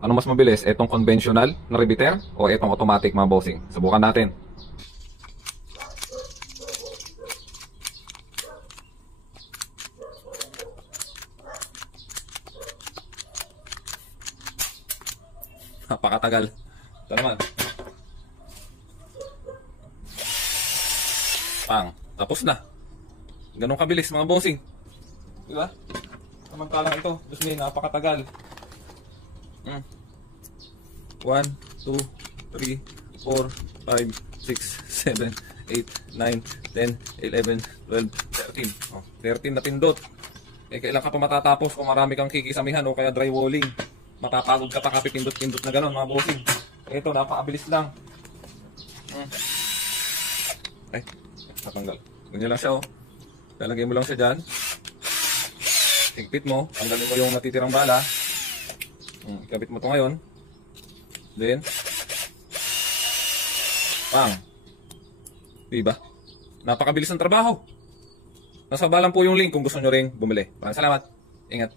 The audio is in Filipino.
Ano mas mabilis? Etong conventional na repeater o etong automatic mga bossing? Subukan natin. Napakatagal. Ito naman. Pang. Tapos na. Ganun kabilis mga bossing. Diba? Samantalang ito, Diyos me, napakatagal. 1, 2, 3, 4, 5, 6, 7, 8, 9, 10, 11, 12, 13. Oh, 13 na pindot. Eh, kailan ka pa matatapos kung marami kang kikisamihan o kaya drywalling? Mapapagod ka pa kapit pindot-pindot na gano'n mga bossing. Eh, ito, napakabilis lang. Ay, natanggal. Ganyan lang siya, oh. Lalagay mo lang siya dyan. Higpit mo. Tanggalin mo yung natitirang bala. Ikabit mo ito ngayon. Then, pang. Diba? Napakabilis ng trabaho. Nasa balang po yung link kung gusto nyo ring bumili. Maraming salamat. Ingat.